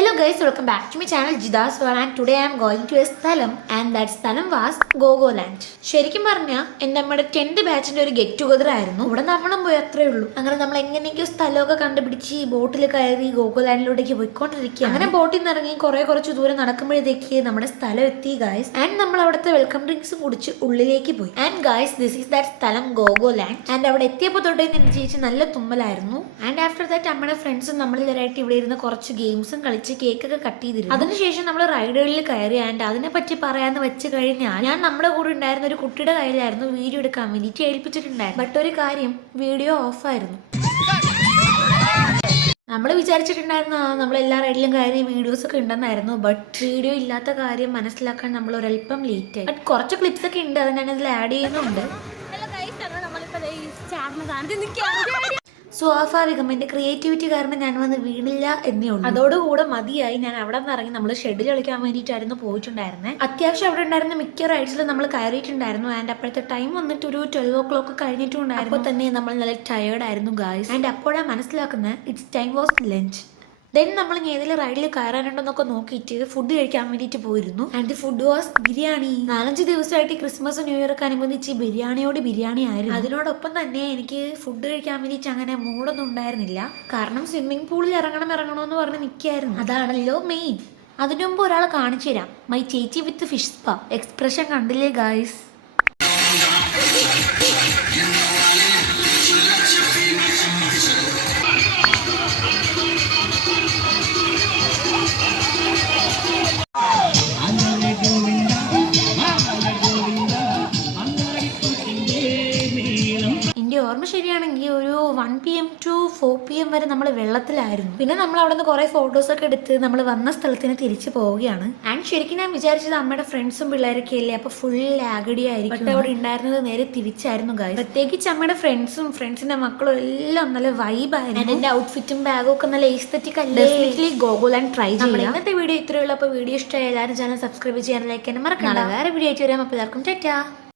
Hello guys, welcome back to my channel Jida's World and today I am going to a സ്ഥലം and that സ്ഥലം was ഗോഗോലാൻഡ്. ശരിക്കും പറഞ്ഞാൽ നമ്മുടെ 10th ബാച്ചിന്റെ ഒരു ഗെറ്റ് ടുഗദർ ആയിരുന്നു. ഇവിടെ നമ്മളും പോയി അത്രേ ഉള്ളൂ. അങ്ങനെ നമ്മൾ എങ്ങനെയൊക്കെയോ സ്ഥലമൊക്കെ കണ്ടുപിടിച്ച് ബോട്ടിൽ കയറി ഗോഗോലാൻഡിലോട്ടേക്ക് പോയിക്കൊണ്ടിരിക്കുക. അങ്ങനെ ബോട്ടിൽ നിന്ന് ഇറങ്ങി കുറച്ച് ദൂരം നടക്കുമ്പോഴത്തേക്ക് നമ്മുടെ സ്ഥലം എത്തി ഗായ്സ്. ആൻഡ് നമ്മൾ അവിടുത്തെ വെൽക്കം ഡ്രിങ്ക്സും കുടിച്ച് ഉള്ളിലേക്ക് പോയി. And guys, this is that സ്ഥലം ഗോഗോലാൻഡ്. ആൻഡ് അവിടെ എത്തിയപ്പോൾ തൊട്ടേ എനിക്ക് ചേച്ചി നല്ല തുമ്മലായിരുന്നു. ആൻഡ് ആഫ്റ്റർ ദാറ്റ് നമ്മുടെ ഫ്രണ്ട്സും നമ്മളിലായിട്ട് ഇവിടെ ഇരുന്ന് കുറച്ച് ഗെയിംസും കളിച്ച് കേക്കൊക്കെ കട്ട് ചെയ്തിരുന്നു. അതിനുശേഷം നമ്മൾ റൈഡുകളിൽ കയറി. ആൻഡ് അതിനെ പറ്റി പറയാന്ന് വെച്ച് കഴിഞ്ഞാൽ ഞാൻ നമ്മുടെ കൂടെ ഉണ്ടായിരുന്ന ഒരു കുട്ടിയുടെ കയ്യിലായിരുന്നു വീഡിയോ എടുക്കാൻ വേണ്ടിയിട്ട് ഏൽപ്പിച്ചിട്ടുണ്ടായിരുന്നു. ബട്ട് ഒരു കാര്യം, വീഡിയോ ഓഫായിരുന്നു. നമ്മൾ വിചാരിച്ചിട്ടുണ്ടായിരുന്നു നമ്മളെല്ലാ റൈഡിലും കയറി വീഡിയോസ് ഒക്കെ ഉണ്ടെന്നായിരുന്നു. ബട്ട് വീഡിയോ ഇല്ലാത്ത കാര്യം മനസ്സിലാക്കാൻ നമ്മൾ ഒരല്പം ലേറ്റ് ആയി. ബട്ട് കുറച്ച് ക്ലിപ്സ് ഒക്കെ ഉണ്ട്, അത് ഞാനിതിൽ ആഡ് ചെയ്യുന്നുണ്ട്. സ്വാഭാവികം എൻ്റെ ക്രിയേറ്റിവിറ്റി കാരണം ഞാൻ വന്ന് വീണില്ല എന്നേ ഉള്ളൂ. അതോടുകൂടെ മതിയായി. ഞാൻ അവിടെ നിന്ന് ഇറങ്ങി നമ്മൾ ഷെഡിൽ കളിക്കാൻ വേണ്ടിയിട്ടായിരുന്നു പോയിട്ടുണ്ടായിരുന്നത്. അത്യാവശ്യം അവിടെ ഉണ്ടായിരുന്ന മിക്ക റൈഡ്സിലും നമ്മൾ കയറിയിട്ടുണ്ടായിരുന്നു. ആൻഡ് അപ്പോഴത്തെ ടൈം വന്നിട്ട് ഒരു 12 o'clock കഴിഞ്ഞിട്ടുണ്ടായിരുന്നു. അപ്പോൾ തന്നെ നമ്മൾ നല്ല ടയേർഡ് ആയിരുന്നു ഗായ്സ്. ആൻഡ് അപ്പോഴാണ് മനസ്സിലാക്കുന്നത് it's time was lunch. Then നമ്മൾ ഏതെങ്കിലും റൈഡിൽ കയറാനുണ്ടെന്നൊക്കെ നോക്കിയിട്ട് ഫുഡ് കഴിക്കാൻ വേണ്ടിയിട്ട് പോയിരുന്നു. And food was biryani. 4-5 ദിവസമായിട്ട് ക്രിസ്മസ് ന്യൂ ഇയർ ഒക്കെ അനുബന്ധിച്ച് ബിരിയാണി ആയിരുന്നു. അതിനോടൊപ്പം തന്നെ എനിക്ക് ഫുഡ് കഴിക്കാൻ വേണ്ടിയിട്ട് അങ്ങനെ മൂടൊന്നും ഉണ്ടായിരുന്നില്ല. കാരണം സ്വിമ്മിംഗ് പൂളിൽ ഇറങ്ങണമെന്ന് പറഞ്ഞ് നിൽക്കായിരുന്നു. അതാണല്ലോ മെയിൻ. അതിനു മുമ്പ് ഒരാളെ കാണിച്ചു തരാം. മൈ ചേച്ചി വിത്ത് ഫിഷ് സ്പാ. എക്സ്പ്രഷൻ കണ്ടില്ലേ ഗായ്സ്? ഓർമ്മ ശരിയാണെങ്കിൽ ഒരു 1 PM to 4 PM വരെ നമ്മൾ വെള്ളത്തിലായിരുന്നു. പിന്നെ നമ്മൾ അവിടെ നിന്ന് കുറെ ഫോട്ടോസൊക്കെ എടുത്ത് നമ്മൾ വന്ന സ്ഥലത്തിന് തിരിച്ചു പോവുകയാണ്. ആൻഡ് ശരിക്കും ഞാൻ വിചാരിച്ചത് അമ്മയുടെ ഫ്രണ്ട്സും പിള്ളേരൊക്കെ അല്ലേ, അപ്പൊ ഫുൾ ലാഗടി ആയിരിക്കും. ബട്ട് അവിടെ ഉണ്ടായിരുന്നത് നേരെ തിരിച്ചായിരുന്നു ഗായ്സ്. പ്രത്യേകിച്ച് അമ്മയുടെ ഫ്രണ്ട്സിന്റെ മക്കളും എല്ലാം നല്ല വൈബായിരുന്നു. ആൻഡ് എന്റെ ഔട്ട്ഫിറ്റും ബാഗും ഒക്കെ നല്ല എസ്തെറ്റിക് അല്ലേ. ഗോഗോലാൻഡ് ട്രൈ ചെയ്യാം. ഇന്നത്തെ വീഡിയോ ഇത്രയേ ഉള്ളൂ. അപ്പോൾ വീഡിയോ ഇഷ്ടമായ എല്ലാവരും ചാനൽ സബ്സ്ക്രൈബ് ചെയ്യാൻ, ലൈക്ക് ചെയ്യാൻ മറക്കണ്ട. വേറെ വീഡിയോ ആയിട്ട് വരാം. അപ്പോൾ എല്ലാവർക്കും ടാറ്റാ.